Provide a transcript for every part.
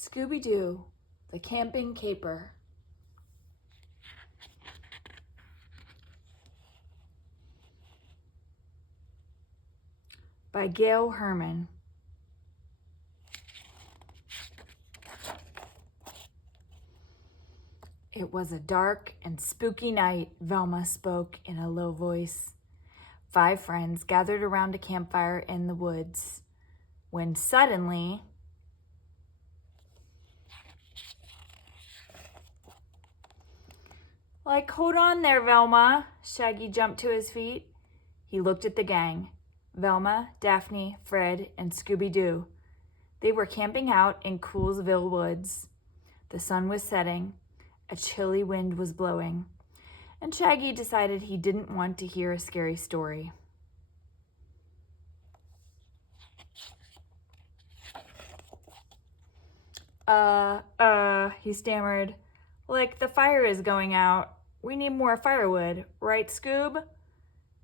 Scooby-Doo, the Camping Caper. By Gail Herman. It was a dark and spooky night, Velma spoke in a low voice. 5 friends gathered around a campfire in the woods, when suddenly hold on there, Velma. Shaggy jumped to his feet. He looked at the gang. Velma, Daphne, Fred, and Scooby-Doo. They were camping out in Coolsville Woods. The sun was setting. A chilly wind was blowing. And Shaggy decided he didn't want to hear a scary story. He stammered. Like the fire is going out. We need more firewood. Right, Scoob?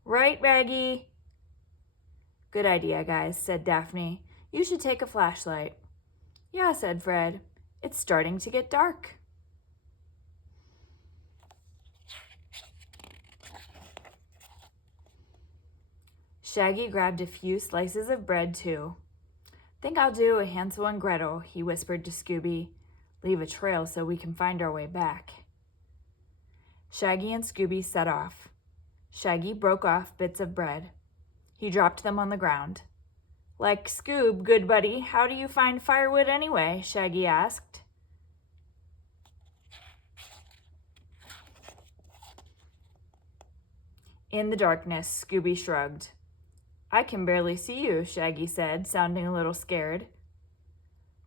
Right, Raggy? Good idea, guys, said Daphne. You should take a flashlight. Yeah, said Fred. It's starting to get dark. Shaggy grabbed a few slices of bread, too. Think I'll do a Hansel and Gretel, he whispered to Scooby. Leave a trail so we can find our way back. Shaggy and Scooby set off. Shaggy broke off bits of bread. He dropped them on the ground. Like Scoob, good buddy, how do you find firewood anyway? Shaggy asked. In the darkness, Scooby shrugged. I can barely see you, Shaggy said, sounding a little scared.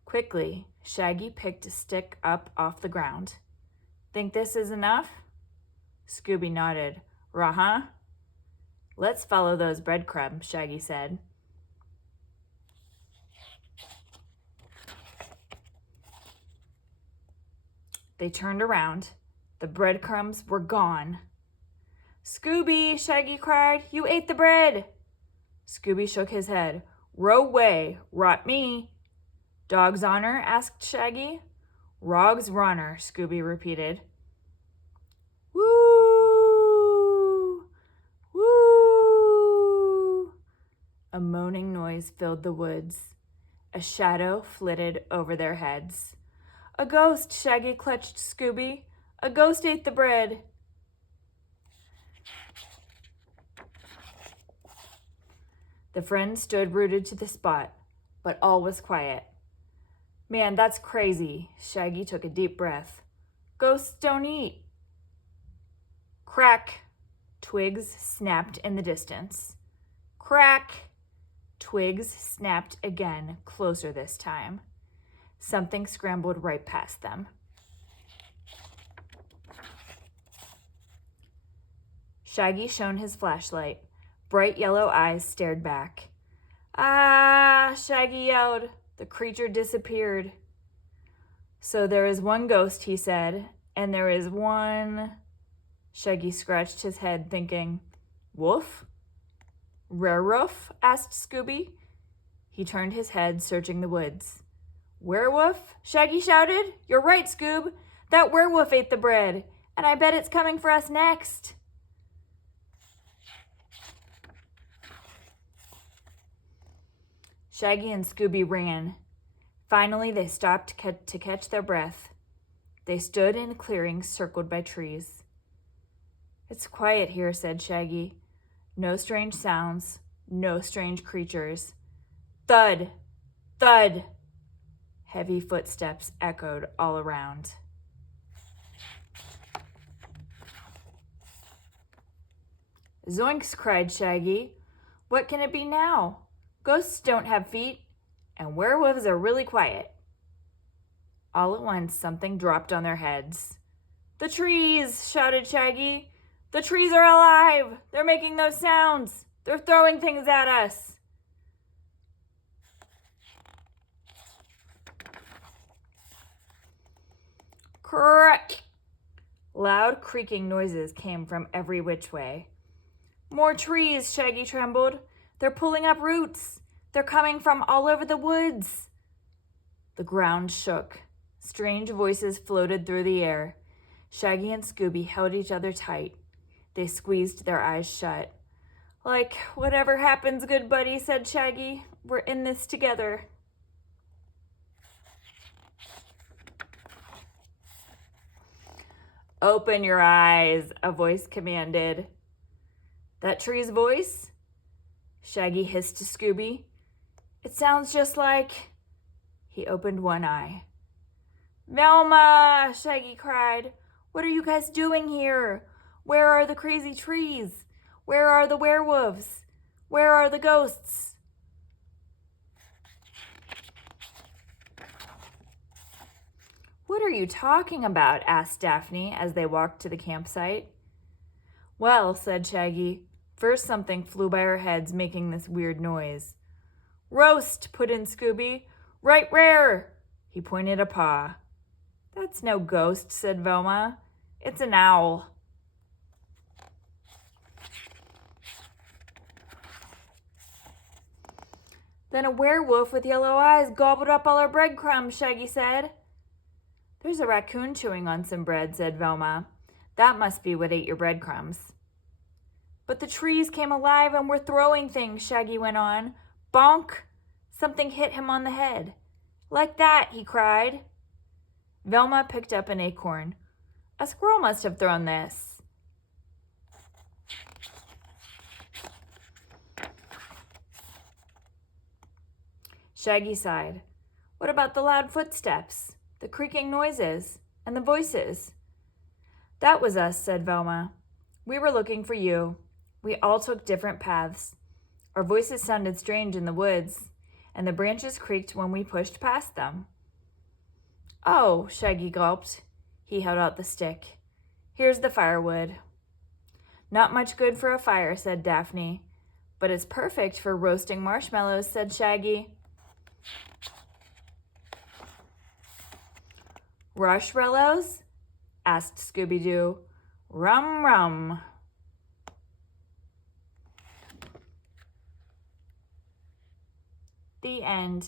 Quickly, Shaggy picked a stick up off the ground. Think this is enough? Scooby nodded. Uh-huh. Let's follow those breadcrumbs, Shaggy said. They turned around. The breadcrumbs were gone. Scooby, Shaggy cried, you ate the bread. Scooby shook his head. Row way, rot me. Dog's honor? Asked Shaggy. Rog's runner, Scooby repeated. Woo! Woo! A moaning noise filled the woods. A shadow flitted over their heads. A ghost, Shaggy clutched Scooby. A ghost ate the bread. The friends stood rooted to the spot, but all was quiet. Man, that's crazy. Shaggy took a deep breath. Ghosts don't eat. Crack! Twigs snapped in the distance. Crack! Twigs snapped again, closer this time. Something scrambled right past them. Shaggy shone his flashlight. Bright yellow eyes stared back. Ah! Shaggy yelled. The creature disappeared. So there is one ghost, he said, and there is one... Shaggy scratched his head, thinking, Wolf? Werewolf? Asked Scooby. He turned his head, searching the woods. Werewolf? Shaggy shouted. You're right, Scoob. That werewolf ate the bread, and I bet it's coming for us next. Shaggy and Scooby ran. Finally, they stopped to catch their breath. They stood in a clearing circled by trees. It's quiet here, said Shaggy. No strange sounds, no strange creatures. Thud! Thud! Heavy footsteps echoed all around. Zoinks, cried Shaggy. What can it be now? Ghosts don't have feet, and werewolves are really quiet. All at once, something dropped on their heads. The trees, shouted Shaggy. The trees are alive. They're making those sounds. They're throwing things at us. Crack! Loud creaking noises came from every which way. More trees, Shaggy trembled. They're pulling up roots. They're coming from all over the woods. The ground shook. Strange voices floated through the air. Shaggy and Scooby held each other tight. They squeezed their eyes shut. Like, whatever happens, good buddy, said Shaggy. We're in this together. Open your eyes, a voice commanded. That tree's voice? Shaggy hissed to Scooby. It sounds just like... He opened one eye. Velma, Shaggy cried. What are you guys doing here? Where are the crazy trees? Where are the werewolves? Where are the ghosts? What are you talking about? Asked Daphne as they walked to the campsite. Well, said Shaggy, first something flew by our heads making this weird noise. Roast, put in Scooby. Right where? He pointed a paw. That's no ghost, said Velma. It's an owl. Then a werewolf with yellow eyes gobbled up all our breadcrumbs, Shaggy said. There's a raccoon chewing on some bread, said Velma. That must be what ate your breadcrumbs. But the trees came alive and were throwing things, Shaggy went on. Bonk! Something hit him on the head. Like that, he cried. Velma picked up an acorn. A squirrel must have thrown this. Shaggy sighed. What about the loud footsteps, the creaking noises, and the voices? That was us, said Velma. We were looking for you. We all took different paths. Our voices sounded strange in the woods, and the branches creaked when we pushed past them. Oh, Shaggy gulped. He held out the stick. Here's the firewood. Not much good for a fire, said Daphne. But it's perfect for roasting marshmallows, said Shaggy. Rushrellos? Asked Scooby-Doo. Rum, rum. The end.